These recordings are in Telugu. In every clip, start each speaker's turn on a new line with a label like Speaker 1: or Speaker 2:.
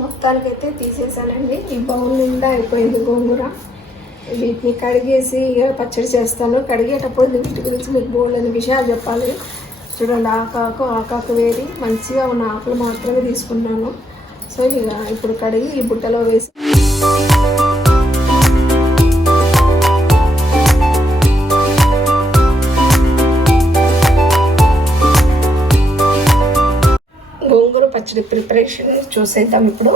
Speaker 1: మొత్తానికైతే తీసేసానండి. ఈ బౌల్ నిండా అయిపోయింది గోంగూర. వీటిని కడిగేసి ఇక పచ్చడి చేస్తాను. కడిగేటప్పుడు వీటి గురించి మీకు బోల్డ్ అనే విషయాలు చెప్పాలి. చూడండి ఆకాకు ఆకాకు వేరి మంచిగా ఉన్న ఆకులు మాత్రమే తీసుకున్నాను. సో ఇక ఇప్పుడు కడిగి ఈ బుట్టలో వేసి పచ్చడి ప్రిపరేషన్ చూసేద్దాం ఇప్పుడు.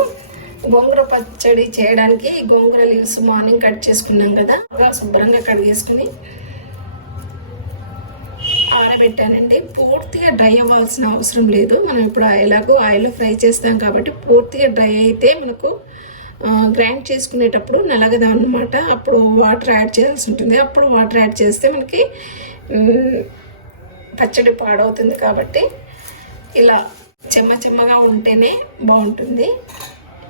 Speaker 1: గోంగూర పచ్చడి చేయడానికి గోంగూర లీవ్స్ మార్నింగ్ కట్ చేసుకున్నాం కదా. బాగా శుభ్రంగా కడిగేసుకుని ఆరబెట్టానండి. పూర్తిగా డ్రై అవ్వాల్సిన అవసరం లేదు. మనం ఇప్పుడు ఎలాగో ఆయిల్ ఫ్రై చేస్తాం కాబట్టి పూర్తిగా డ్రై అయితే మనకు గ్రైండ్ చేసుకునేటప్పుడు నలగదా అన్నమాట. అప్పుడు వాటర్ యాడ్ చేయాల్సి ఉంటుంది. అప్పుడు వాటర్ యాడ్ చేస్తే మనకి పచ్చడి పాడవుతుంది కాబట్టి ఇలా చెమ్మ చెమ్మగా ఉంటేనే బాగుంటుంది.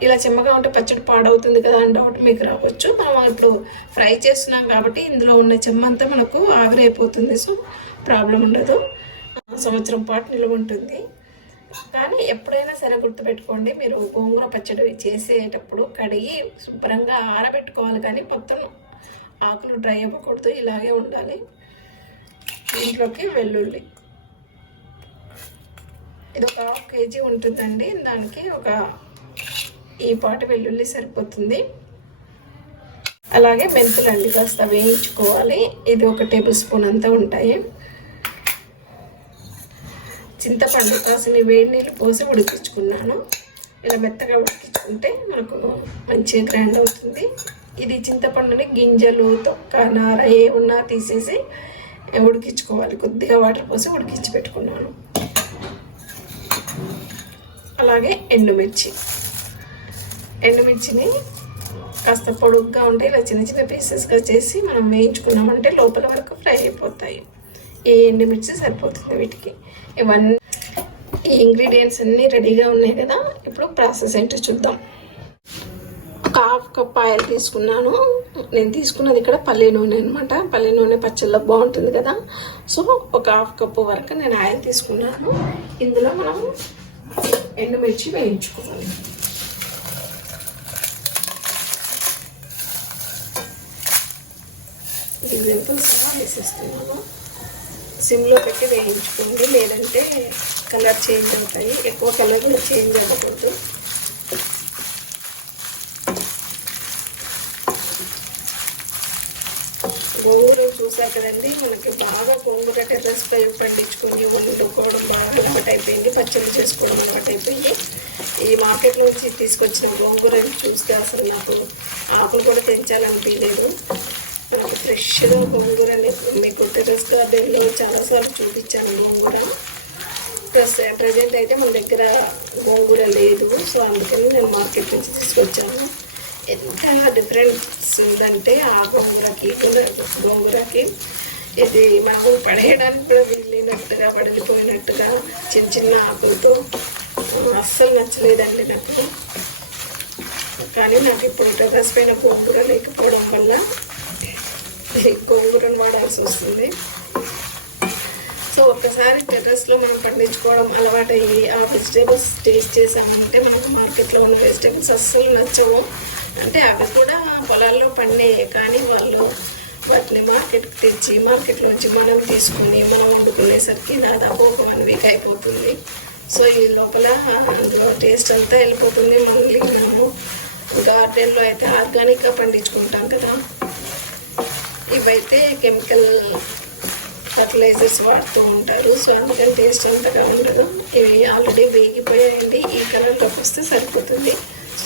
Speaker 1: ఇలా చెమ్మగా ఉంటే పచ్చడి పాడవుతుంది కదా అని డౌట్ మీకు రావచ్చు. మనం ఇప్పుడు ఫ్రై చేస్తున్నాం కాబట్టి ఇందులో ఉన్న చెమ్మ అంతా మనకు ఆవిరైపోతుంది. సో ప్రాబ్లం ఉండదు. సంవత్సరం పాటు నిలువ ఉంటుంది. కానీ ఎప్పుడైనా సరే గుర్తుపెట్టుకోండి మీరు గోంగూర పచ్చడి చేసేటప్పుడు కడిగి శుభ్రంగా ఆరబెట్టుకోవాలి. కానీ మొత్తం ఆకులు డ్రై అవ్వకూడదు. ఇలాగే ఉండాలి. దీంట్లోకి వెల్లుల్లి. ఇది ఒక హాఫ్ కేజీ ఉంటుందండి. దానికి ఒక ఈ పాటు వెల్లుల్లి సరిపోతుంది. అలాగే మెంతులు అండి కాస్త వేయించుకోవాలి. ఇది ఒక టేబుల్ స్పూన్ అంతా ఉంటాయి. చింతపండు కాసిన వేడి నీళ్ళు పోసి ఉడికించుకున్నాను. ఇలా మెత్తగా ఉడికించుకుంటే మనకు మంచిగా గ్రైండ్ అవుతుంది. ఇది చింతపండుని గింజలు తొక్క నార ఏ ఉన్నా తీసేసి ఉడికించుకోవాలి. కొద్దిగా వాటర్ పోసి ఉడికించి పెట్టుకున్నాను. అలాగే ఎండుమిర్చి. ఎండుమిర్చిని కాస్త పొడుగ్గా ఉంటే ఇలా చిన్న చిన్న పీసెస్గా చేసి మనం వేయించుకున్నామంటే లోపల వరకు ఫ్రై అయిపోతాయి. ఈ ఎండుమిర్చి సరిపోతుంది వీటికి. ఇవన్నీ ఈ ఇంగ్రీడియంట్స్ అన్నీ రెడీగా ఉన్నాయి కదా ఇప్పుడు ప్రాసెస్ ఏంటో చూద్దాం. ఒక హాఫ్ కప్ ఆయిల్ తీసుకున్నాను. నేను తీసుకున్నది ఇక్కడ పల్లె నూనె అనమాట పల్లె నూనె పచ్చళ్ళలో బాగుంటుంది కదా. సో ఒక హాఫ్ కప్ వరకు నేను ఆయిల్ తీసుకున్నాను. ఇందులో మనం ఎండుమిర్చి వేయించుకోవాలి. దీంతో సహా వేసేస్తున్నాను. సిమ్లో పెట్టి వేయించుకోండి లేదంటే కలర్ చేంజ్ అవుతాయి. ఎక్కువ కలర్ కూడా చేంజ్ అవ్వకూడదు గోంగూర చూసారు కదండి మనకి బాగా గోంగూర టెర్రస్ పై పండించుకుని వండుకోవడం బాగా అలవాటు అయిపోయింది పచ్చడి చేసుకోవడం అలవాటు అయిపోయి ఈ మార్కెట్ నుంచి తీసుకొచ్చిన గోంగూరని చూస్తే అసలు నాకు ఆకులు కూడా తెంచాలనిపించలేదు. నాకు ఫ్రెష్గా గోంగూర మీకు టెర్రస్ గార్డెన్లో చాలాసార్లు చూపించాను గోంగూర. ప్లస్ ప్రజెంట్ అయితే మన దగ్గర గోంగూర లేదు సో అందుకని నేను మార్కెట్ నుంచి తీసుకొచ్చాను. ఎంత డిఫరెంట్ ఉందంటే ఆ గోంగూరకి గోంగూరకి ఇది మాకు పడేయడానికి కూడా వీలైనట్టుగా పడిపోయినట్టుగా చిన్న చిన్న ఆకులతో అస్సలు నచ్చలేదండి నాకు. కానీ నాకు ఇప్పుడు టెర్రస్ పైన గోంగూర లేకపోవడం వల్ల ఈ గోంగూరను వాడాల్సి వస్తుంది. సో ఒక్కసారి టెర్రస్లో మనం పండించుకోవడం అలవాటు అయ్యి ఆ వెజిటేబుల్స్ టేస్ట్ చేసామంటే మనకు మార్కెట్లో ఉన్న వెజిటేబుల్స్ అస్సలు నచ్చవు. అంటే అవి కూడా పొలాల్లో పండే కానీ వాళ్ళు వాటిని మార్కెట్కి తెచ్చి మార్కెట్లోంచి మనం తీసుకుని మనం వండుకునేసరికి దాదాపు ఒక వన్ వీక్ అయిపోతుంది. సో ఈ లోపల అందులో టేస్ట్ అంతా వెళ్ళిపోతుంది. మనం మనము గార్డెన్లో అయితే ఆర్గానిక్గా పండించుకుంటాం కదా. ఇవైతే కెమికల్ ఫర్టిలైజర్స్ వాడుతూ ఉంటారు. సో అందుకని టేస్ట్ అంతగా ఉండదు. ఇవి ఆల్రెడీ వేగిపోయాయండి. ఈ కలర్లోకి వస్తే సరిపోతుంది.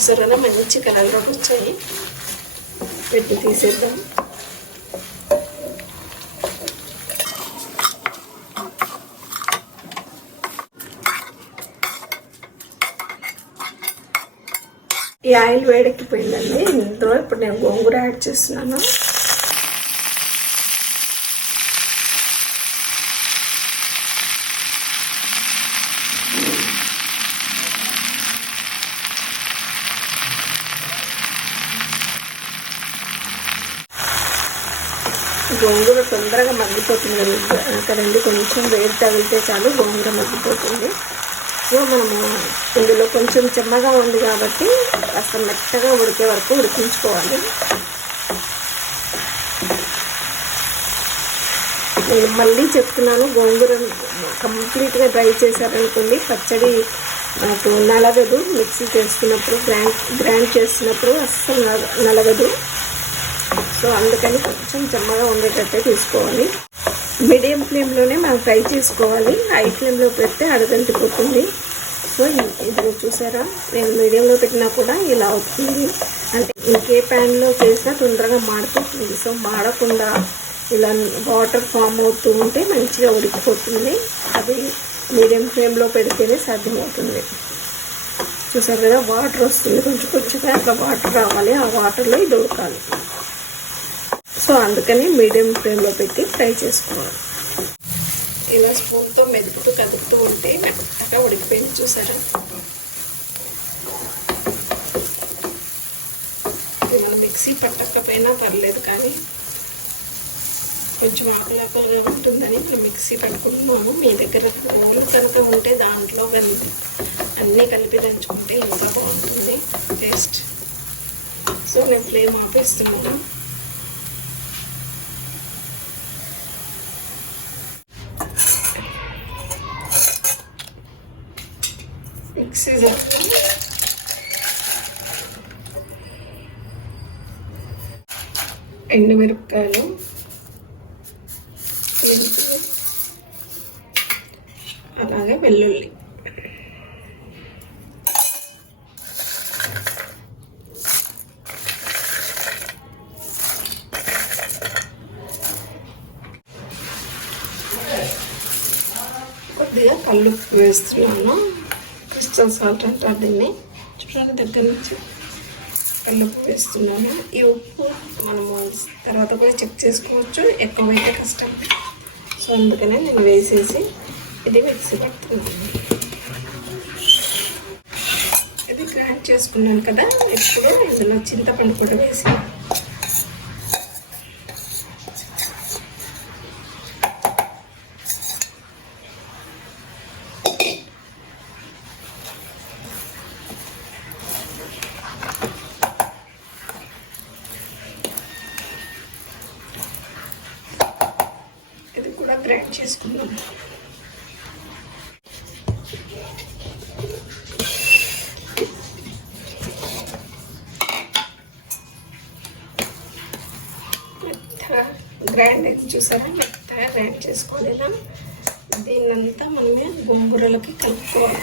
Speaker 1: చూసారా మంచి కలర్లోకి వచ్చాయి పెట్టి తీసేద్దాం. ఈ ఆయిల్ వేడెక్కిపోయిందండి. ఇందులో ఇప్పుడు నేను గోంగూర యాడ్ చేస్తున్నాను. గోంగూర తొందరగా మగ్గిపోతుంది కదండి కొంచెం వేడి తగిలితే చాలు గోంగూర మగ్గిపోతుంది. సో మనము ఇందులో కొంచెం చెమ్మగా ఉంది కాబట్టి కాస్త మెత్తగా ఉడికే వరకు ఉడికించుకోవాలి. నేను మళ్ళీ చెప్తున్నాను గోంగూర కంప్లీట్గా డ్రై చేశారనుకోండి పచ్చడి నాకు నలగదు. మిక్సీ చేసుకున్నప్పుడు గ్రైండ్ గ్రైండ్ చేస్తున్నప్పుడు అస్సలు నల- నలగదు. సో అందుకని కొంచెం చెమ్మగా ఉండేటట్టే తీసుకోవాలి. మీడియం ఫ్లేమ్లోనే మనం ఫ్రై చేసుకోవాలి. హై ఫ్లేమ్లో పెడితే అడగంటిపోతుంది సో ఇది చూసారా? నేను మీడియంలో పెట్టినా కూడా ఇలా అవుతుంది. అంటే ఇంకే ప్యాన్లో చేసినా తొందరగా మాడిపోతుంది. సో మాడకుండా ఇలా వాటర్ ఫామ్ అవుతూ ఉంటే మంచిగా ఉడికిపోతుంది. అది మీడియం ఫ్లేమ్లో పెడితేనే సాధ్యమవుతుంది. చూసారు కదా? వాటర్ వస్తుంది. కొంచెం కొంచెంగా అట్లా వాటర్ రావాలి. ఆ వాటర్లో ఇది ఉడకాలి. సో అందుకని మీడియం ఫ్లేమ్లో పెట్టి ఫ్రై చేసుకోవాలి. ఇలా స్పూన్తో మెదుపుతూ కదుపుతూ ఉంటే మెత్తగా ఉడికిపోయింది చూసారా? మనం మిక్సీ పట్టకపోయినా పర్లేదు కానీ కొంచెం ఆకలాకలుగా ఉంటుందని మనం మిక్సీ పట్టుకుంటున్నాము. మీ దగ్గర ఓలు కనుక ఉంటే దాంట్లో కలిపి అన్నీ కలిపి దంచుకుంటే ఇంకా బాగుంటుంది టేస్ట్. సో నేను ఫ్లేమ్ ఆపేస్తున్నాను. మిక్సీ జార్లో ఎండుమిరపకాయలు అలాగే వెల్లుల్లి. కొద్దిగా కళ్ళు వేస్తున్నాను. క్రిస్టల్ సాల్ట్ అంటారు దీన్ని చూడండి దగ్గర నుంచి కల్లుప్పు వేస్తున్నాను. ఈ ఉప్పు మనము తర్వాత కూడా చెక్ చేసుకోవచ్చు. ఎక్కువైతే కష్టం. సో అందుకనే నేను వేసేసి ఇది మిక్సీ పడుతున్నాను ఇది గ్రైండ్ చేసుకున్నాను కదా. ఇప్పుడు ఇందులో చింతపండు కూడా వేసి ఇది కూడా గ్రైండ్ చేసుకుందాం. మెత్తగా గ్రైండ్ అయితే చూసారా? మెత్తగా గ్రైండ్ చేసుకోవాలి దీన్నంతా మనమే గోంగూరలకి కలుపుకోవాలి.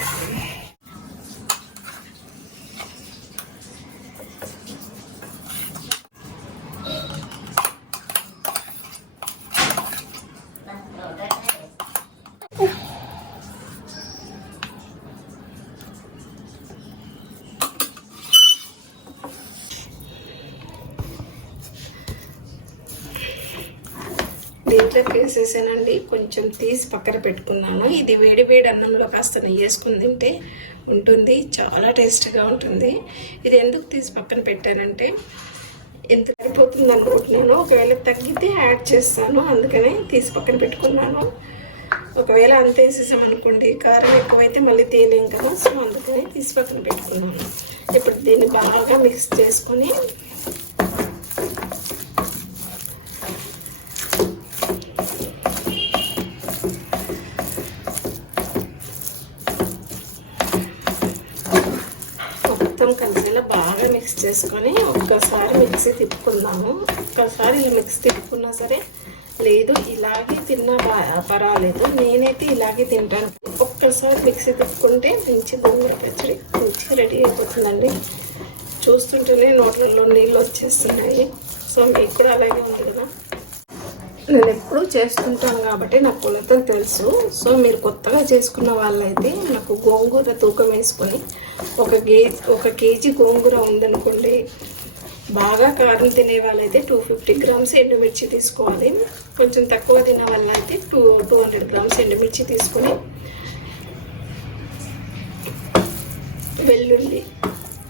Speaker 1: దీంట్లోకి వేసేసానండి కొంచెం తీసి పక్కన పెట్టుకున్నాను. ఇది వేడి వేడి అన్నంలో కాస్త నెయ్యి వేసుకుని తింటే ఉంటుంది. చాలా టేస్ట్గా ఉంటుంది. ఇది ఎందుకు తీసి పక్కన పెట్టానంటే ఎంత సరిపోతుంది అనుకుంటున్నాను. ఒకవేళ తగ్గితే యాడ్ చేస్తాను. అందుకనే తీసి పక్కన పెట్టుకున్నాను. ఒకవేళ అంత వేసేసాం అనుకోండి కారం ఎక్కువైతే మళ్ళీ తేలేం కదా. సో అందుకని తీసి పక్కన పెట్టుకున్నాను. ఇప్పుడు దీన్ని బాగా మిక్స్ చేసుకొని చేసుకొని ఒక్కసారి మిక్సీ తిప్పుకుందాము. ఒక్కసారి ఇలా తిప్పుకున్నా సరే లేదు ఇలాగే తిన్నా పర్వాలేదు. నేనైతే ఇలాగే తింటాను. ఒక్కసారి మిక్సీ తిప్పుకుంటే మంచి గోంగూర పచ్చడి మంచిగా రెడీ అయిపోతుందండి. చూస్తుంటేనే నోట్లలో నీళ్ళు వచ్చేస్తున్నాయి. సో మీకు కూడా అలాగే ఉంది కదా. నేను ఎప్పుడూ చేస్తుంటాను కాబట్టి నాకు కొలతలు తెలుసు. సో మీరు కొత్తగా చేసుకున్న వాళ్ళైతే నాకు గోంగూర తూకం వేసుకొని ఒక గే ఒక కేజీ గోంగూర ఉందనుకోండి బాగా కారం తినే వాళ్ళైతే టూ ఫిఫ్టీ గ్రామ్స్ ఎండుమిర్చి తీసుకోవాలి. కొంచెం తక్కువ తినే వాళ్ళైతే టూ టూ హండ్రెడ్ గ్రామ్స్ ఎండుమిర్చి తీసుకొని వెల్లుల్లి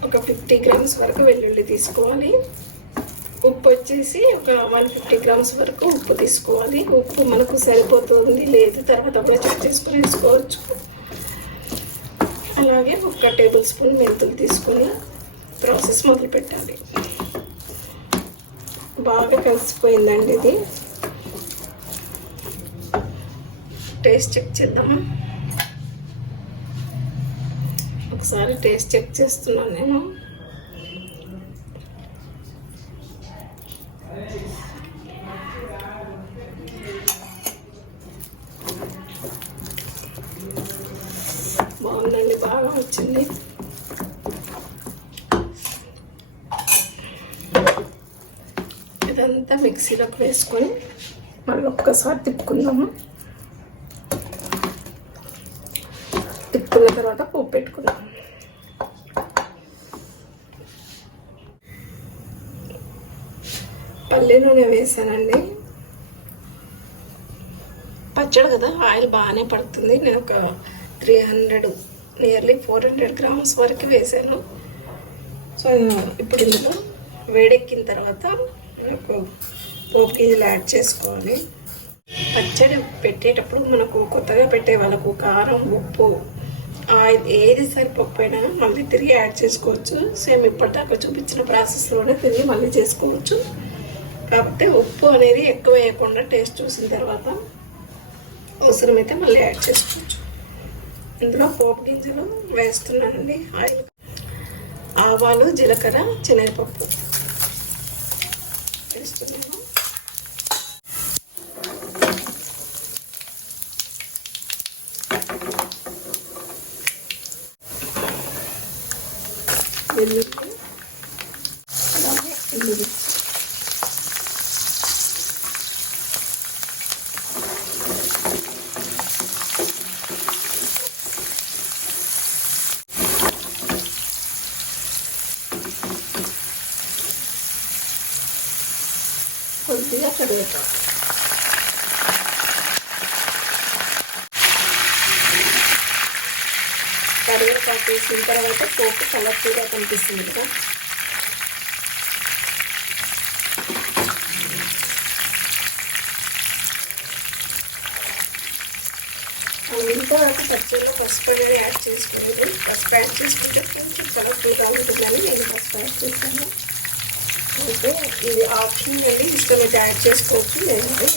Speaker 1: ఒక ఫిఫ్టీ గ్రామ్స్ వరకు వెల్లుల్లి తీసుకోవాలి. ఉప్పు వచ్చేసి ఒక వన్ ఫిఫ్టీ గ్రామ్స్ వరకు ఉప్పు తీసుకోవాలి. ఉప్పు మనకు సరిపోతుంది. లేదు తర్వాత కూడా చెక్ చేసుకుని వేసుకోవచ్చు అలాగే ఒక టేబుల్ స్పూన్ మెంతులు తీసుకుని ప్రాసెస్ మొదలు పెట్టాలి. బాగా కలిసిపోయిందండి ఇది. టేస్ట్ చెక్ చేద్దాం ఒకసారి టేస్ట్ చెక్ చేస్తున్నాను నేను. ఇదంతా మిక్సీలోకి వేసుకొని మళ్ళీ ఒక్కసారి తిప్పుకుందాము. తిప్పుకున్న తర్వాత పోపు పెట్టుకుందాం పల్లె నూనె వేసానండి. పచ్చడి కదా ఆయిల్ బాగానే పడుతుంది. నేను ఒక three hundred nearly four hundred grams వరకు వేసాను. సో ఇప్పుడు ఇందులో వేడెక్కిన తర్వాత పోపు గింజలు యాడ్ చేసుకోవాలి పచ్చడి పెట్టేటప్పుడు మనకు కొత్తగా పెట్టే వాళ్ళకు కారం ఉప్పు ఆయిల్ ఏది సరిపోకపోయినా మళ్ళీ తిరిగి యాడ్ చేసుకోవచ్చు. సేమ్ ఇప్పటిదాకా చూపించిన ప్రాసెస్లోనే తిరిగి మళ్ళీ చేసుకోవచ్చు. కాకపోతే ఉప్పు అనేది ఎక్కువ వేయకుండా టేస్ట్ చూసిన తర్వాత అవసరమైతే మళ్ళీ యాడ్ చేసుకోవచ్చు. ఇందులో పోపు గింజలు వేస్తున్నానండి. ఆయిల్ ఆవాలు జీలకర్ర శనగపప్పు. వేస్తున్నాను వెల్లుల్లి అలాగే ఎండుమిర్చి కొద్దిగా కరివేపాకు కరివేపాకు వేసిన తర్వాత పోపు కలర్ఫుల్గా కనిపిస్తుంది కదా. అంతా ఒక పచ్చడిలో పసుపు అనేది యాడ్ చేసుకోలేదు పసుపు యాడ్ చేసుకుంటే కొంచెం కలర్ఫుల్గా ఉంటుందని నేను పసుపు యాడ్ చేశాను అయితే ఇది ఆప్షన్ అండి ఇష్టమైతే యాడ్ చేసుకోవచ్చు లేదంటే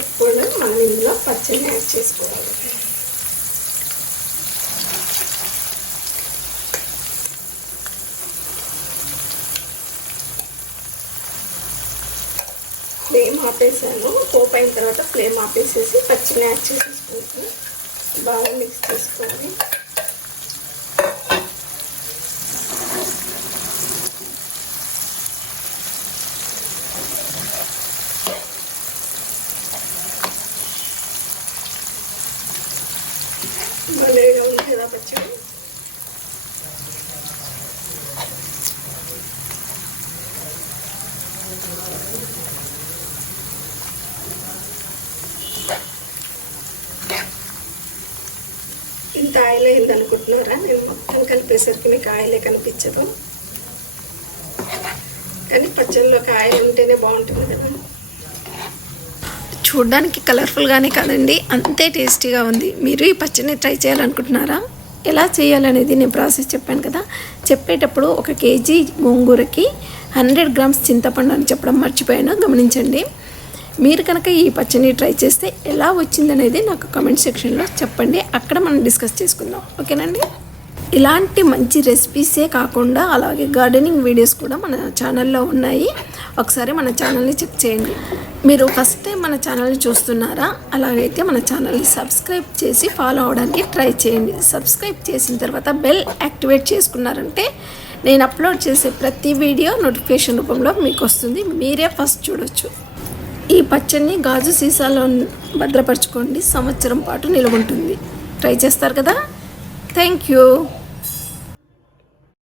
Speaker 1: ఇప్పుడు మనం ఇందులో పచ్చడి యాడ్ చేసుకోవాలి ఫ్లేమ్ ఆపేసాను. పోపు అయిన తర్వాత ఫ్లేమ్ ఆపేసేసి పచ్చిని యాడ్ చేసేసుకుంటాను బాగా మిక్స్ చేసుకోండి భలేగా ఉంది కదా పచ్చడి ఇంత ఆయిల్ అయింది అనుకుంటున్నారా నేను మొత్తం మీకు ఆయిలే కనిపించదు. కానీ పచ్చళ్ళలోకి ఆయిల్ ఉంటేనే బాగుంటుంది కదా.
Speaker 2: చూడ్డానికి కలర్ఫుల్గానే కాదండి అంతే టేస్టీగా ఉంది. మీరు ఈ పచ్చడిని ట్రై చేయాలనుకుంటున్నారా? ఎలా చేయాలనేది నేను ప్రాసెస్ చెప్పాను కదా. చెప్పేటప్పుడు ఒక కేజీ గోంగూరకి హండ్రెడ్ గ్రామ్స్ చింతపండు అని చెప్పడం మర్చిపోయాను గమనించండి. మీరు కనుక ఈ పచ్చడిని ట్రై చేస్తే ఎలా వచ్చిందనేది నాకు కమెంట్ సెక్షన్లో చెప్పండి. అక్కడ మనం డిస్కస్ చేసుకుందాం. ఓకేనండి? ఇలాంటి మంచి రెసిపీసే కాకుండా అలాగే గార్డెనింగ్ వీడియోస్ కూడా మన ఛానల్లో ఉన్నాయి. ఒకసారి మన ఛానల్ని చెక్ చేయండి. మీరు ఫస్ట్ టైం మన ఛానల్ని చూస్తున్నారా? అలాగైతే మన ఛానల్ని సబ్స్క్రైబ్ చేసి ఫాలో అవడానికి ట్రై చేయండి. సబ్స్క్రైబ్ చేసిన తర్వాత బెల్ యాక్టివేట్ చేసుకున్నారంటే నేను అప్లోడ్ చేసే ప్రతి వీడియో నోటిఫికేషన్ రూపంలో మీకు వస్తుంది మీరే ఫస్ట్ చూడొచ్చు. ఈ పచ్చడిని గాజు సీసాలో భద్రపరచుకోండి. సంవత్సరం పాటు నిలవ ఉంటుంది. ట్రై చేస్తారు కదా? Thank you.